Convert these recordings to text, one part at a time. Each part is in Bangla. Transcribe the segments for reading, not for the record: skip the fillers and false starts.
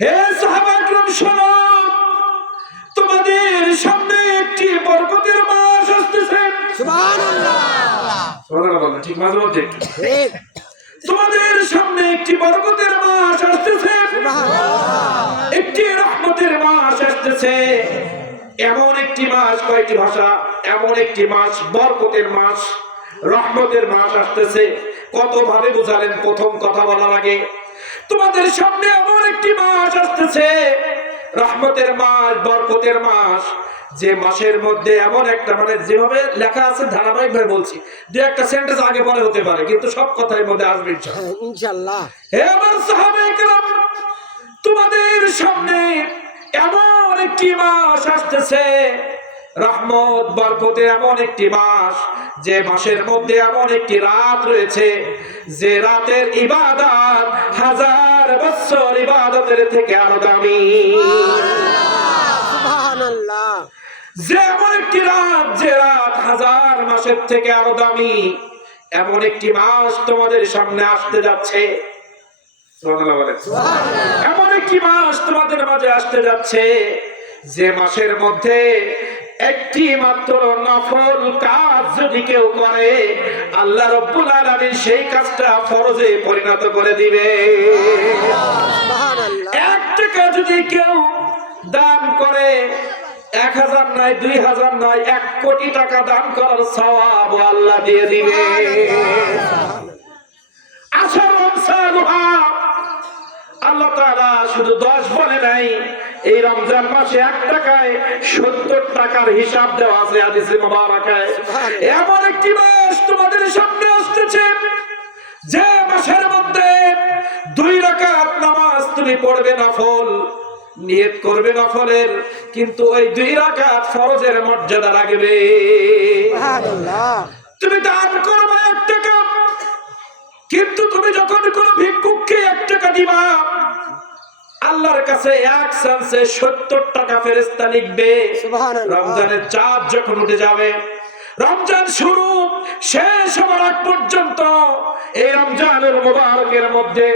হে সাহাবা کرام শোনো, তোমাদের সামনে একটি বরকতের মাস আসতেছে। সুবহানাল্লাহ। সুবহানাল্লাহ, ঠিক মাঝে মধ্যে একটু। ঠিক। তোমাদের সামনে একটি বরকতের মাস আসতেছে, সুবহানাল্লাহ। একটি রহমতের মাস আসতেছে। এমন একটি মাস, কয়টি ভাষা, এমন একটি মাস, বরকতের মাস, রহমতের মাস আসতেছে। কত ভাবে বুঝালেন প্রথম কথা বলার আগে। তোমাদের সামনে এমন একটি মাস আসতেছে, রহমতের মাস, বরকতের মাস, যে মাসের মধ্যে এমন একটা, মানে যেভাবে লেখা আছে ধারাবাহিক ভাবে বলছি, দু একটা সেন্টেন্স আগে পরে হতে পারে, কিন্তু সব কথার মধ্যে আসবে ইনশাআল্লাহ। ইনশাআল্লাহ। হে আমার সাহাবায়ে কেরাম, তোমাদের সামনে এমন একটি মাস আসতেছে, রহমত বরকতের এমন একটি মাস, যে মাসের মধ্যে এমন একটি রাত রয়েছে, যে রাতের ইবাদত হাজার বছর ইবাদতের থেকে আরো দামি। সুবহানাল্লাহ। যে এমন একটি রাত, যে রাত হাজার মাসের থেকে আরো দামি, এমন একটি মাস তোমাদের সামনে আসতে যাচ্ছে। সুবহানাল্লাহ বলেন। এমন একটি মাস তোমাদের মাঝে আসতে যাচ্ছে, যে মাসের মধ্যে একটি মাত্র নফল কাজ যদি কেউ করে, আল্লাহ রাব্বুল আলামিন সেই কাজটা ফরজে পরিণত করে দিবে। সুবহানাল্লাহ। এক টাকা যদি কেউ দান করে, 1000 নয়, 2000 নয়, 1 কোটি টাকা দান করার সওয়াব আল্লাহ দিয়ে দিবে। আল্লাহ তাআলা শুধু 10 বলে নাই, এই রমজান মাসে 1 টাকায় 70 টাকার হিসাব দেওয়া আছে হাদিসে মুবারাকায়। এমন একটি মাস তোমাদের সামনে আসতেছে, যে মাসের মধ্যে 2 রাকাত নামাজ তুমি পড়বে নফল, নিয়ত করবে নফলের, কিন্তু ওই 2 রাকাত ফরজের মর্যাদা রাখবে। সুবহানাল্লাহ। তুমি দান করবে 1 টাকা, কিন্তু তুমি যখন কোন ভিক্ষুককে 1 টাকা দিবা, আল্লাহর কাছে 1 চান্সে 70 টাকা ফেরেশতা লিখবে। সুবহানাল্লাহ। রমজানের চাঁদ যখন উঠে যাবে, রমজান শুরু শেষ হওয়ার আগ পর্যন্ত, এই রমজানুল মুবারকের মধ্যে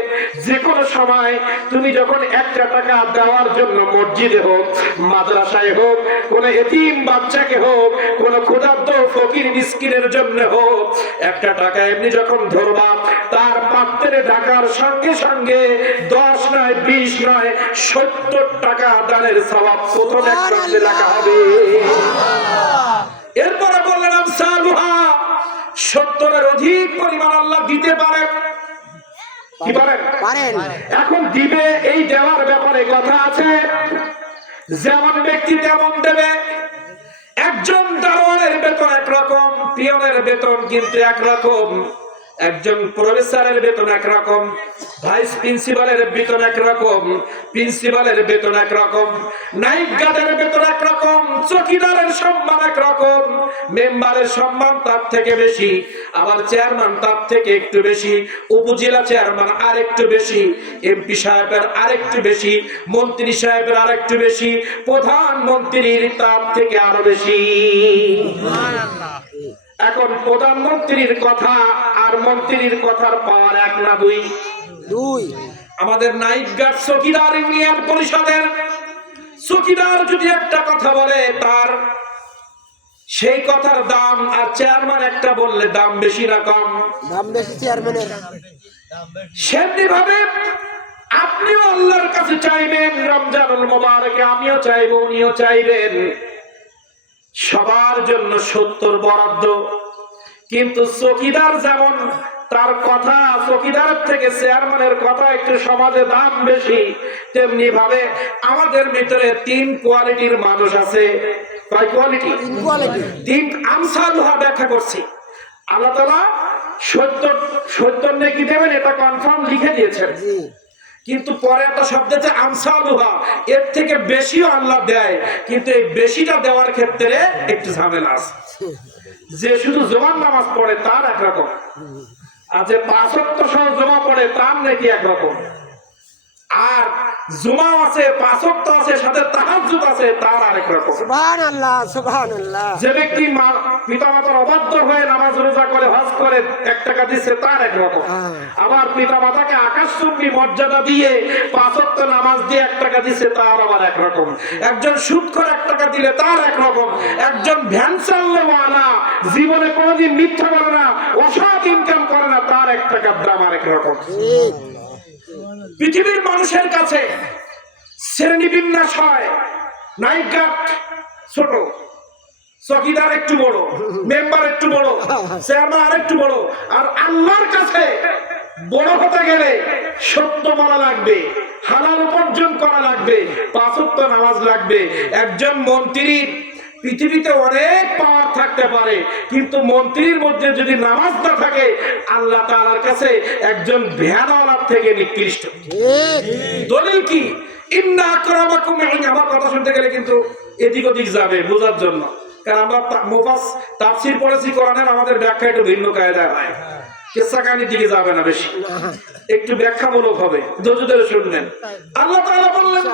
যে কোনো সময় তুমি যখন 1 টাকা দেওয়ার জন্য মসজিদে হোক, মাদ্রাসায় হোক, কোন এতিম বাচ্চাকে হোক, কোন ক্ষুধার্ত ফকির মিসকিনের জন্য হোক, 1 টাকা এমনি যখন ধরবা, তার পাত্রে ঢাকার সঙ্গে সঙ্গে 10 নয়, 20 নয়, 70 টাকা দানের সওয়াব প্রথম এক কাজে লেখা হবে। এরপরে বললেন আমসালুহা, 70-এর অধিক পরিমাণ আল্লাহ দিতে পারে। কি পারেন? পারেন। এখন দিবে, এই দেওয়ার ব্যাপারে কথা আছে, যেমন ব্যক্তি তেমন দেবে। একজন দারোয়ানের বেতন একরকম, পিয়নের বেতন কিন্তু একরকম, একজন প্রফেসরের বেতন একরকম, ভাইস প্রিন্সিপালের বেতন একরকম, প্রিন্সিপালের বেতন একরকম, নাইট গার্ডের বেতন একরকম, চৌকিদারের সম্মান একরকম, মেম্বারের সম্মান তার থেকে বেশি, আবার চেয়ারম্যান তার থেকে একটু বেশি, উপজেলা চেয়ারম্যান আর একটু বেশি, এমপি সাহেবের আরেকটু বেশি, মন্ত্রী সাহেবের আরেকটু বেশি, প্রধানমন্ত্রীর তার থেকে আরো বেশি। এখন প্রধানমন্ত্রীর কথা আর মন্ত্রীর কথার পাওয়ার 1 না 2? 2। আমাদের নাইট গার্ড চৌকিদার ইউনিয়ন পরিষদের চৌকিদার যদি একটা কথা বলে, তার সেই কথার দাম আর চেয়ারম্যান একটা বললে দাম বেশি না কম? দাম বেশি চেয়ারম্যানের। সেমনি ভাবে আপনিও আল্লাহর কাছে চাইবেন, রমজানুল মুবারকে আমিও চাইবো, উনিও চাইবেন, সবার জন্য 70 বরাদ্দ। কিন্তু চৌকিদার যেমন তার কথা, চৌকিদারের থেকে চেয়ারম্যানের কথা একটু সমাজে দাম বেশি, তেমনি ভাবে আমাদের ভিতরে 3 কোয়ালিটির মানুষ আছে। কয় কোয়ালিটি? 3 কোয়ালিটি। 3 আমসালুহা ব্যাখ্যা করছি। আল্লাহ তাআলা 70 নেকি দেবেন, এটা কনফার্ম লিখে দিয়েছেন। জি। কিন্তু পরে একটা শব্দ আছে আমসালুহা, এর থেকে বেশিও আল্লাহ দেয়, কিন্তু এই বেশিটা দেওয়ার ক্ষেত্রে একটু ঝামেলা আছে। যে শুধু জোমান নামাজ পড়ে তার একরকম, আর যে 5 ওয়াক্ত সহ জমা পড়ে তার নাকি একরকম। আর জুমা আছে, 5 ওয়াক্ত আছে, সাথে তাহাজ্জুদ আছে, তার আরেক রকম। সুবহানাল্লাহ সুবহানাল্লাহ। যে ব্যক্তি পিতামাতার অবাধ্য হয়ে নামাজ রোজা করে হজ করে 1 টাকা দিচ্ছে, তার এক রকম। আবার পিতামাতাকে আকাশচুম্বী মর্যাদা দিয়ে 5 ওয়াক্ত নামাজ দিয়ে 1 টাকা দিচ্ছে, তার আবার এক রকম। একজন সুদখোর 1 টাকা দিলে তার এক রকম। একজন ভ্যান চালাওয়ালা জীবনে কোনোদিন মিথ্যা বলে না, অসৎ ইনকাম করে না, তার 1 টাকার দাম আরেক রকম। ঠিক। পৃথিবীর মানুষের কাছে শ্রেণী বিন্যাস হয়, নায়িকা ছোট, চকিদার একটু বড়, মেম্বার একটু বড়, চেয়ারম্যান আরেকটু বড়। আর আল্লাহর কাছে বড় হতে গেলে সত্য বলা লাগবে, হালাল উপার্জন করা লাগবে, 5 ওয়াক্ত নামাজ লাগবে। একজন মন্ত্রীর পৃথিবীতে অনেক পাওয়ার থাকতে পারে, কিন্তু মন্ত্রীর মধ্যে যদি নামাজ না থাকে, আল্লাহ তাআলার কাছে একজন ভ্যানওয়ালার থেকে নিকৃষ্ট। দলিল কি? ইন্না আকরামাকুম ইনদা, আমার কথা শুনতে গেলে কিন্তু এদিক ওদিক যাবে বোঝার জন্য, কারণ আমরা তাফসীর পড়েছি কোরআনের, আমাদের ব্যাখ্যা একটু ভিন্ন কায়দায় হয়, কিসসা কাহিনীর দিকে যাবে না বেশি, একটু ব্যাখ্যামূলক হবে, ধৈর্য ধরে শুনলেন। আল্লাহ তাআলা বললেন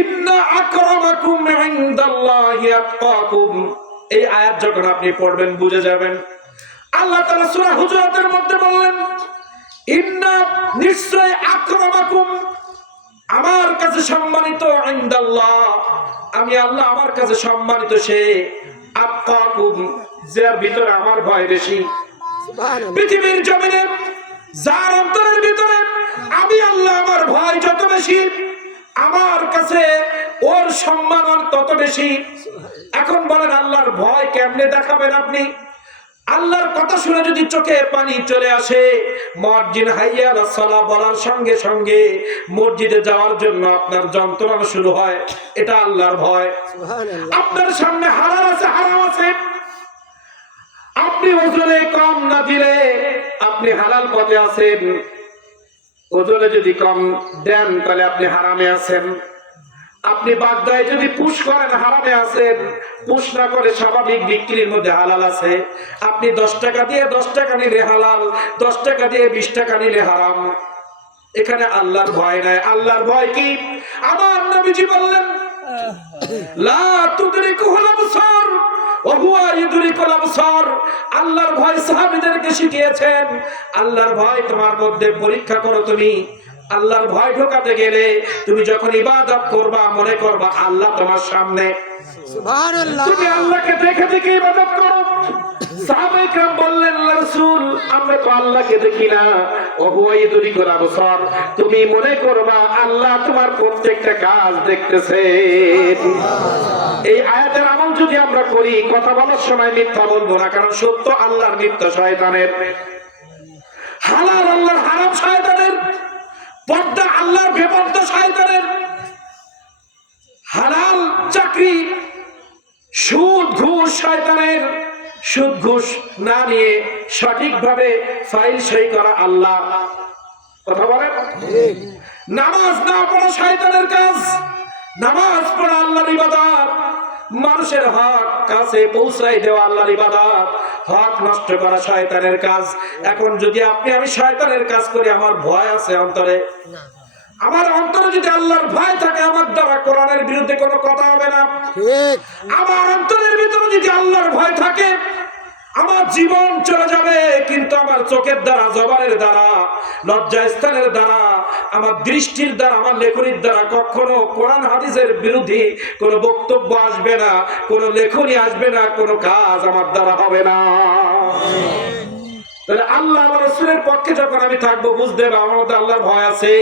ইন্না আকরামাকুম ইনদাল্লাহি আতকাকুম। এই আয়াত যখন আপনি পড়বেন বুঝে যাবেন। আল্লাহ তাআলা সূরা হুজুরাতের মধ্যে বললেন ইন্না, নিশ্চয়, আকরামাকুম, আমার কাছে সম্মানিত, ইনদাল্লাহ, আমি আল্লাহ আমার কাছে সম্মানিত সে, আতকাকুম, যার ভিতরে আমার ভয় বেশি। পৃথিবীর জমিনে যার অন্তরের ভিতরে আমি আল্লাহ আমার ভয় যত বেশি, আমার কাছে ওর সম্মান তত বেশি। এখন বলেন আল্লাহর ভয় কেমনে দেখাবেন আপনি? আল্লাহর কথা শুনে যদি চোখে পানি চলে আসে, মুয়াজ্জিন হাইয়া আলাস সালাহ বলার সঙ্গে সঙ্গে মসজিদে যাওয়ার জন্য আপনার যন্ত্রণা শুরু হয়, এটা আল্লাহর ভয়। আপনার সামনে হালাল আছে, হারাম আছে, আপনি ওজনে কম না দিলে আপনি হালাল পথে আছেন, ওজনে যদি কম দেন তাহলে আপনি হারামে আছেন। আপনি বাগদায় যদি পুশ করেন হারামে আছেন, পুশ না করে স্বাভাবিক বিক্রির মধ্যে হালাল আছে। আপনি 10 টাকা দিয়ে 10 টাকা নিলে হালাল, 10 টাকা দিয়ে 20 টাকা নিলে হারাম। এখানে আল্লাহর ভয় নাই। আল্লাহর ভয় কি? আমার নবীজি বললেন লা তুদরিকুল আবসার ওয়া হুয়া ইউদরিকুল আবসার। আল্লাহর ভয় সাহাবীদেরকে শিখিয়েছেন, আল্লাহর ভয় তোমার মধ্যে পরীক্ষা করো। তুমি আল্লাহর ভয় ঢোকাতে গেলে তুমি যখন ইবাদত করবা মনে করবা আল্লাহ তোমার সামনে, সুবহানাল্লাহ, তুমি আল্লাহকে দেখে দেখে ইবাদত করো। সাহাবায়ে কেরাম বললেন রাসূল, আমরা তো আল্লাহকে দেখি না। ওয়া হুয়া ইউদরিকুল আবসার, তুমি মনে করবা আল্লাহ তোমার প্রত্যেকটা কাজ দেখতেছেন। এই আয়াতের আমল যদি আমরা করি, কথা বলার সময় মিথ্যা বলবো না, কারণ সত্য আল্লাহর, মিথ্যা শয়তানের। হালাল আল্লাহর, হারাম শয়তানের। পর্দা আল্লাহর, বেপর্দা শয়তানের। হালাল চাকরি, সুদ ঘুষ শয়তানের। সুদ ঘুষ না নিয়ে সঠিকভাবে ফাইল সই করা আল্লাহ। কথা বলেন। নামাজ না পড়া শয়তানের কাজ, নামাজ পড়া আল্লাহর ইবাদত। মানুষের হক কাছে পৌঁছাই দেওয়া আল্লাহর ইবাদত, হক নষ্ট করা শয়তানের কাজ। এখন যদি আপনি আমি শয়তানের কাজ করি, আমার ভয় আছে অন্তরে, আমার অন্তরে যদি আল্লাহর ভয় থাকে, আমার দ্বারা কোরআনের বিরুদ্ধে কোনো কথা হবে না। আমার অন্তরের ভিতরে যদি আল্লাহর ভয় থাকে, আমার জীবন চলে যাবে, কিন্তু আমার চোখের দ্বারা, জবানের দ্বারা, লজ্জাস্থানের দ্বারা, আমার দৃষ্টির দ্বারা, আমার লেখনির দ্বারা কখনো কোরআন হাদিসের বিরোধী কোনো বক্তব্য আসবে না, কোনো লেখনী আসবে না, কোনো কাজ আমার দ্বারা হবে না। তাহলে আল্লাহ আমার রাসূলের পক্ষে যখন আমি থাকবো, বুঝতে হবে আমার মধ্যে আল্লাহর ভয় আছে।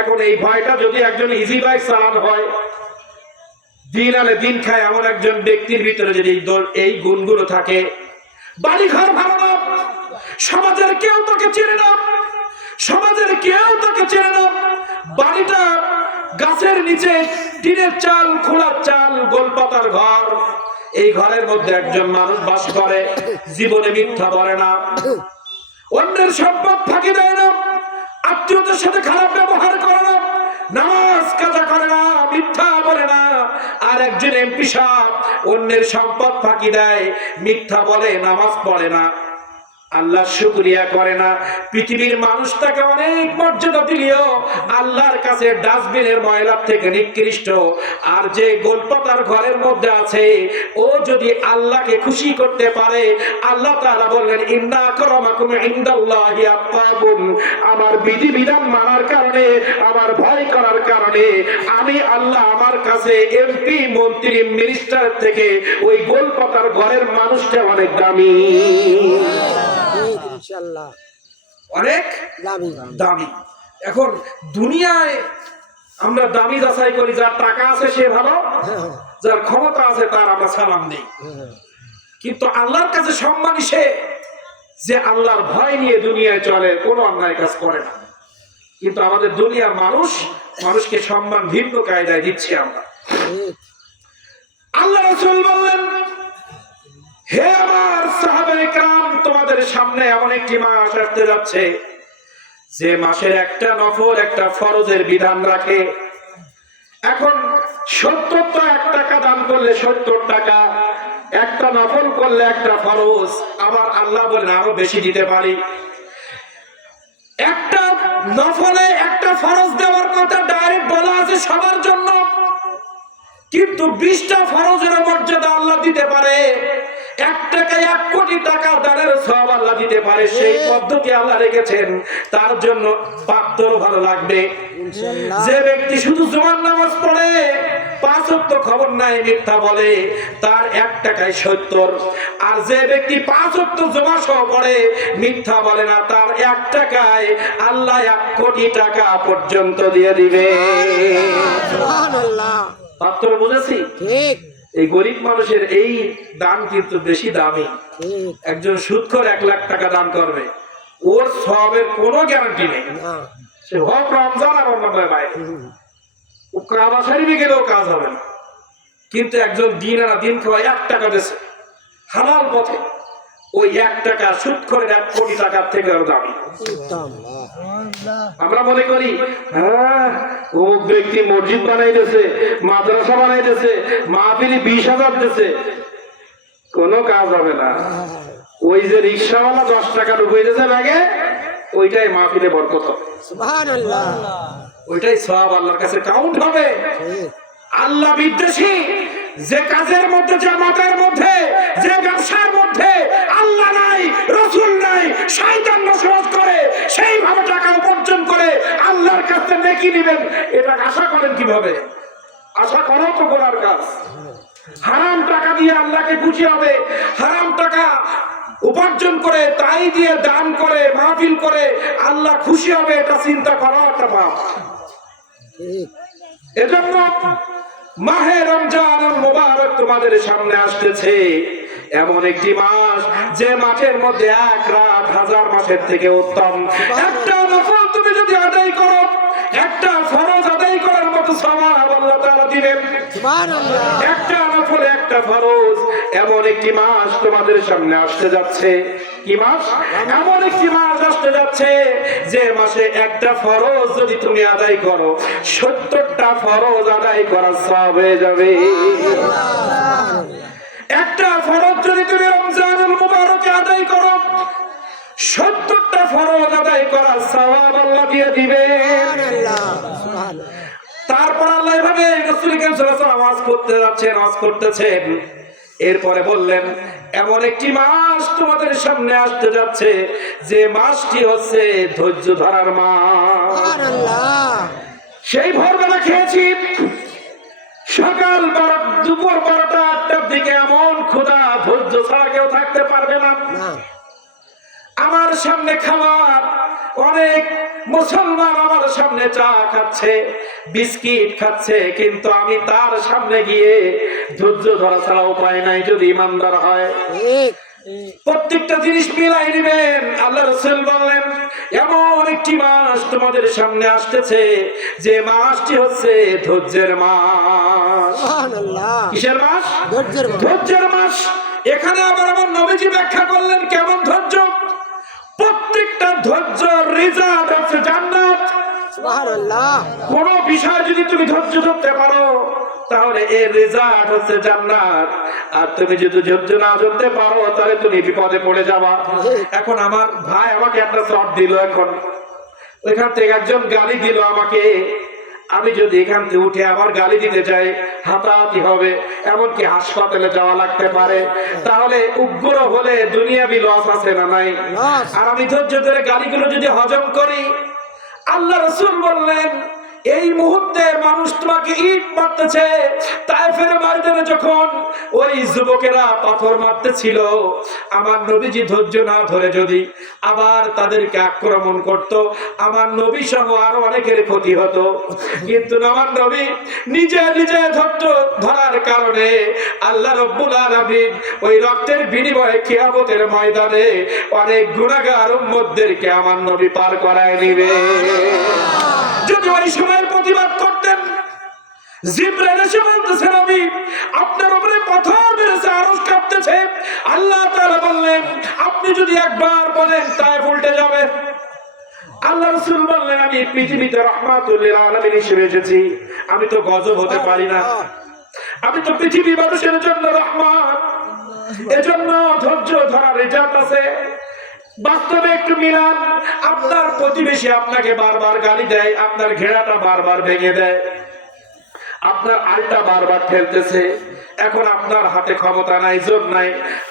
এখন এই ভয়টা যদি একজন ইজি বাইক চালানো হয়, দিন আনে দিন খায় এমন একজন ব্যক্তির ভিতরে যদি এই গুণগুলো থাকে, বাড়ি ঘর ভালো না, সমাজের কেউ তাকে চেনে না, সমাজের কেউ তাকে চেনে না, বাড়িটা গাছের নিচে, টিনের চাল, খোলা চাল, গোলপাতার ঘর, এই ঘরের মধ্যে একজন মানুষ বাস করে, জীবনে মিথ্যা বলে না, অন্যের সম্পদ ফাঁকি দেয় না, আত্মীয়দের সাথে খারাপ ব্যবহার করে না, নামাজ কাজা করে না, মিথ্যা বলে না। আর একজন এমপি সাহেব অন্যের সম্পদ ফাঁকি দেয়, মিথ্যা বলে, নামাজ পড়ে না। আল্লাহ শুকরিয়া করে না। পৃথিবীর মানুষ তাকে অনেক মর্যাদা দিলেও আল্লাহর কাছে ডাস্টবিনের ময়লা থেকে নিকৃষ্ট। আর যে গোলপাতার ঘরের মধ্যে আছে, ও যদি আল্লাহকে খুশি করতে পারে, আল্লাহ তাআলা বললেন ইন্না আকরামাকুম ইনদাল্লাহি আতকাকুম, আমার বিধিবিধান মানার কারণে, আমার ভয় করার কারণে আমি আল্লাহ আমার কাছে এমপি, মন্ত্রী, মিনিস্টার থেকে ওই গোলপাতার ঘরের মানুষটা অনেক দামি, ইনশাআল্লাহ অনেক দামি। এখন দুনিয়ায় আমরা দামি যাচাই করি, যার টাকা আছে সে ভালো, যার ক্ষমতা আছে তার আমরা সালাম দিই। কিন্তু আল্লাহর কাছে সম্মানী সে যে আল্লাহর ভয় নিয়ে দুনিয়ায় চলে, কোনো অন্যায় কাজ করে না। কিন্তু আমাদের দুনিয়ার মানুষকে সম্মান ভিন্ন কায়দায় দিচ্ছি আমরা। আল্লাহ রাসূল বললেন, হে আমার সাহাবায়ে কেরাম, তোমাদের সামনে এমন একটি মাস আসতে যাচ্ছে যে মাসের একটা নফল, একটা ফরজের বিধান রাখে। এখন ৭০ টাকা দান করলে ৭০ টাকা, একটা নফল করলে একটা ফরজ। আবার আল্লাহ বলেন আরো বেশি দিতে পারি। একটা নফলে একটা ফরজ দেওয়ার কথা ডাইরেক্ট বলা আছে সবার জন্য, কিন্তু 20টা ফরজের মর্যাদা আল্লাহ দিতে পারে। 1 টাকায় 1 কোটি টাকা দানের সওয়াব আল্লাহ দিতে পারে। সেই পদ্ধতি আল্লাহ রেখেছেন, তার জন্য পাক্তর ভালো লাগবে। যে ব্যক্তি শুধু জুমার নামাজ পড়ে, 5 ওয়াক্ত খবর নাই, মিথ্যা বলে, তার 1 টাকায় 70। আর যে ব্যক্তি 5 ওয়াক্ত জুমা সহ পড়ে, মিথ্যা বলে না, তার 1 টাকায় আল্লাহ 1 কোটি টাকা পর্যন্ত দিয়ে দিবে। সুবহানাল্লাহ। পাত্র বুঝেছি? ঠিক এই গরিব মানুষের এই দান কিন্তু বেশি দামি। ঠিক একজন সুদখোর 1 লাখ টাকা দান করবে, ওর সওয়াবের কোনো গ্যারান্টি নেই। না। সে হোক রমজান আর অন্য বাইরে, ও কাবা শরীফে গেলেও কাজ হবে না। কিন্তু একজন দিন আনা দিন খাওয়া 1 টাকা দিয়েছে হালাল পথে, ওই 1 টাকা সুদখোরের 1 কোটি টাকার থেকে আরো দামি। উত্তম। আমরা মনে করি হ্যাঁ অমুক ব্যক্তি মসজিদ বানাইতেছে, মাদ্রাসা বানাইতেছে, মাহফিলি 20,000 দিতেছে, কোনো কাজ হবে না। ওই যে রিক্সাওয়ালা 10 টাকা ঢুকাইতেছে ব্যাগে, ওইটাই মাহফিলে বরকত হবে, সুবহানাল্লাহ। ওইটাই সওয়াব আল্লাহর কাছে কাউন্ট হবে। ঠিক আল্লাহ বিদ্বেষী যে কাজের মধ্যে, জামাতের মধ্যে, যে ব্যবসার মধ্যে আল্লাহ নাই, রাসূল নাই, শয়তান বসবাস করে, সেইভাবে টাকা উপার্জন করে আল্লাহর কাছে নেকি নেবেন, এটা আশা করেন কিভাবে? আশা করো তো গোনার কাজ। হারাম টাকা দিয়ে আল্লাহকে খুশি হবে, হারাম টাকা উপার্জন করে তাই দিয়ে দান করে মাহফিল করে আল্লাহ খুশি হবে, এটা চিন্তা করা একটা পাপ। ঠিক এজন্য মাহে রমজান মুবারক তোমাদের সামনে আসতেছে, এমন একটি মাস যে মাসের মধ্যে 1 রাত 1000 মাসের থেকে উত্তম। একটা নফল তুমি যদি আদায় করো, একটা ফরজ আদায় করার মতো সওয়াব আল্লাহ তাআলা দিবেন। সুবহানাল্লাহ। একটা নফল, একটা ফরজ, এমন একটি মাস তোমাদের সামনে আসতে যাচ্ছে। কি মাস? এমন একটি মাস আসতে যাচ্ছে যে মাসে একটা ফরজ যদি তুমি আদায় করো, 70টা ফরজ আদায় করার সওয়াব হয়ে যাবে। একটা ফরজ যদি তুমি রমজানুল মুবারকে আদায় করো, 70টা ফরজ আদায় করার সওয়াব আল্লাহ দিয়ে দিবেন। সুবহানাল্লাহ। সুবহানাল্লাহ। তারপর আল্লাহ এভাবে রাসূল কারীম সাল্লাল্লাহু আলাইহি ওয়াসাল্লাম আওয়াজ করতে যাচ্ছেন, আওয়াজ করতেছেন। এরপরে বললেন এমন একটি মাস তোমাদের সামনে আসতে যাচ্ছে যে মাসটি হচ্ছে ধৈর্য ধরার মাস। সুবহানাল্লাহ। সেই ভোরবেলা খেয়েছি, সকাল দুপুর 12টা 1টার দিকে এমন ক্ষুধা, ধৈর্য ছাড়া কেউ থাকতে পারবে না। না। আমার সামনে খাবার, অনেক মুসলমান আমার সামনে চা খাচ্ছে, বিস্কিট খাচ্ছে, কিন্তু আমি তার সামনে গিয়ে ধৈর্য ধরা ছাড়া উপায় নাই যদি ইমানদার হয়। ঠিক প্রত্যেকটা জিনিস মিলাই নেবেন। আল্লাহ রাসূল বললেন এমন একটি মাস তোমাদের সামনে আসতেছে যে মাসটি হচ্ছে ধৈর্যের মাস। সুবহানাল্লাহ। কিসের মাস? ধৈর্যের মাস। ধৈর্যের মাস। এখানে আবার আমার নবীজি ব্যাখ্যা করলেন কেমন ধৈর্য। প্রত্যেকটা ধৈর্য রিজার্ভ আছে জান্নাত। সুবহানাল্লাহ। কোন বিষয় যদি তুমি ধৈর্য ধরতে পারো, তাহলে কারণে এর রেজাল্ট হচ্ছে জান্নাত। আর তুমি যদি ধৈর্য না ধরতে পারো তাহলে তুমি বিপদে পড়ে যাবা। এখন আমার ভাই আমাকে একটা শট দিল, এখন ওইখান থেকে একজন গালি দিল আমাকে, আমি যদি এখান থেকে উঠে আবার গালি দিতে যাই হাতাহাতি হবে, এমনকি হাসপাতালে যাওয়া লাগতে পারে। তাহলে উগ্র হলে দুনিয়াবি লস আছে না নাই? আর আমি ধৈর্য ধরে গালিগুলো যদি হজম করি, আল্লাহ রাসূল বললেন এই মুহূর্তে মানুষ তোমাকে ইট মারতেছে। তায়েফের ময়দানে যখন ওই যুবকেরা পাথর মারতেছিল, আমার নবীজি ধৈর্য না ধরে যদি আবার তাদেরকে আক্রমণ করত, আমার নবী সহ আরো অনেকের ক্ষতি হতো। কিন্তু আমার নবী নিজে নিজে ধৈর্য ধরার কারণে আল্লাহ রাব্বুল আলামিন ওই রক্তের বিনিময়ে কিয়ামতের ময়দানে অনেক গুনাহগার উম্মতদেরকে আমার নবী পার করায় নিবে। যদি ওই সময়ের প্রতিবাদ করতেন, জিবরাইল এসে বলতেছেন আমি আপনার উপরে পাথর মেরেছে, আরশ কাঁপতেছে, আল্লাহ তাআলা বললেন আপনি যদি একবার বলেন তাই উল্টে যাবে। আল্লাহ রাসূল বললেন আমি পৃথিবীতে রাহমাতুল লিল আলামিন হিসেবে এসেছি, আমি তো গজব হতে পারি না, আমি তো পৃথিবী মানুষের জন্য রহমত। এজন্য ধৈর্য ধরার রেজাল্ট আছে। বাস্তবে একটু মিলান, আপনার প্রতিবেশী আপনাকে বারবার গালি দেয়, আপনার ঘেরাটা বারবার ভেঙে দেয়, আপনার আলটা বারবার ঠেলতেছে, এখন আপনার হাতে ক্ষমতা নাই, জোর নাই,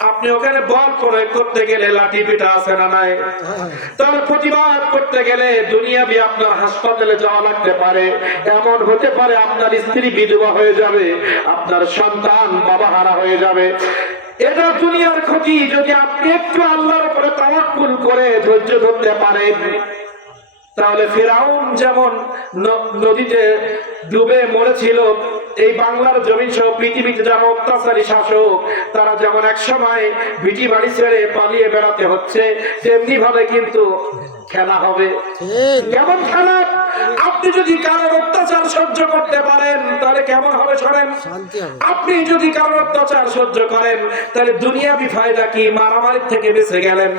আপনি ওখানে বল প্রয়োগ করতে গেলে লাঠি পিটা আছে না নাই? তাহলে প্রতিবাদ করতে গেলে দুনিয়াবি আপনার হাসপাতালে যাওয়া লাগতে পারে, এমন হতে পারে আপনার স্ত্রী বিধবা হয়ে যাবে, আপনার সন্তান বাবা হারা হয়ে যাবে। এটা দুনিয়ার ক্ষতি। যদি আপনি একটু আল্লাহর উপরে তাওয়াক্কুল করে ধৈর্য ধরতে পারেন, তাহলে ফিরাউন যেমন নদীতে ডুবে মরেছিল, এই বাংলার জমিন সহ পৃথিবীতে যারা অত্যাচারী শাসক তারা যেমন এক সময় ভিটি বাড়ি ছেড়ে পালিয়ে বেড়াতে হচ্ছে, তেমনি ভাবে কিন্তু খেলা হবে। কেমন খেলা? আপনি যদি কারোর অত্যাচার সহ্য করতে পারেন তাহলে কেমন হবে শোনেন। আপনি যদি কারোর অত্যাচার সহ্য করেন তাহলে দুনিয়াবি ফায়দা কি? মারামারির থেকে বেঁচে গেলেন।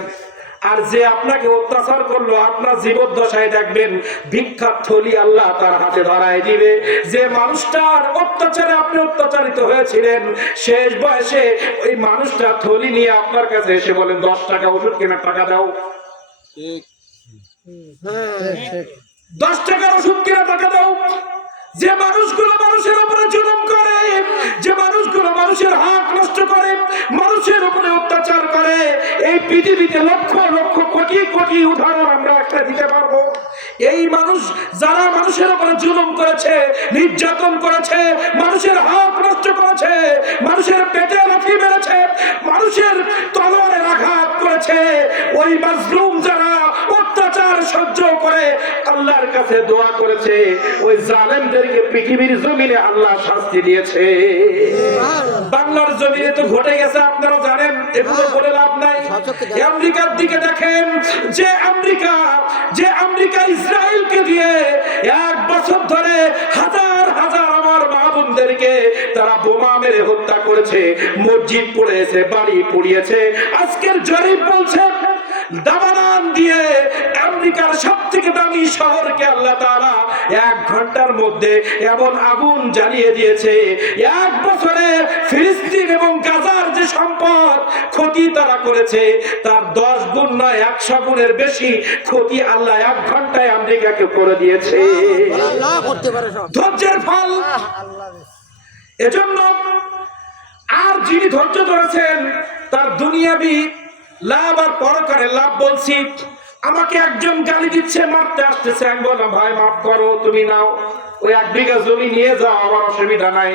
আর যে আপনাকে অত্যাচার করলো আপনার জীবদ্দশায় দেখবেন ভিক্ষার থলি আল্লাহ তার হাতে ধরায় দিবে। যে মানুষটার অত্যাচারে আপনি অত্যাচারিত হয়েছিলেন, শেষ বয়সে ওই মানুষটা থলি নিয়ে আপনার কাছে এসে বলেন 10 টাকা ওষুধ কেনার টাকা দাও, 10 টাকার ওষুধ কেনার টাকা দাও। যে মানুষগুলো মানুষের উপরে জুলুম করে, যে মানুষগুলো মানুষের হক নষ্ট করে, মানুষের উপরে অত্যাচার করে, এই পৃথিবীতে লক্ষ লক্ষ কোটি কোটি উদাহরণ আমরা একটা দিতে পারবো। এই মানুষ যারা মানুষের উপরে জুলুম করেছে, নির্যাতন করেছে, মানুষের হক নষ্ট করেছে, মানুষের পেটে লাথি মেরেছে, মানুষের তলোয়ারে আঘাত করেছে, ওই মাজলুম যারা অত্যাচার সহ্য করে আল্লাহর কাছে দোয়া করেছে, ওই জালেমদেরকে পৃথিবীর জমিনে আল্লাহ শাস্তি দিয়েছে। বাংলার জমিনে তো ঘটে গেছে, আপনারা জানেন, এগুলো বলে লাভ নাই। আমেরিকার দিকে দেখেন, যে আমেরিকা ইসরায়েলকে দিয়ে 1 বছর ধরে হাজার হাজার আমার মা বোনদেরকে তারা বোমা মেরে হত্যা করেছে, মসজিদ পুড়িয়েছে, বাড়ি পুড়িয়েছে। আজকের জরিপ বলছে দাবানল দিয়ে আমেরিকার সবথেকে দামি শহরকে আল্লাহ তাআলা 1 ঘন্টার মধ্যে এমন আগুন জ্বালিয়ে দিয়েছে, 1 বছরে ফিলিস্তিন এবং গাজার যে সম্পদ ক্ষতি তারা করেছে তার 10 গুণ নয় 100 গুণের বেশি ক্ষতি আল্লাহ 1 ঘন্টায় আমেরিকাকে করে দিয়েছে। ধৈর্যের ফল। এজন্য আর যিনি ধৈর্য ধরেছেন তার দুনিয়াবি লাভ আর পরকালের লাভ বলছি। আমাকে একজন গালি দিচ্ছে, মারতে আসতেছে, আমি বললাম ভাই মাফ করো, তুমি নাও, ওই 1 বিঘা জমি নিয়ে যাও, আমার অসুবিধা নাই।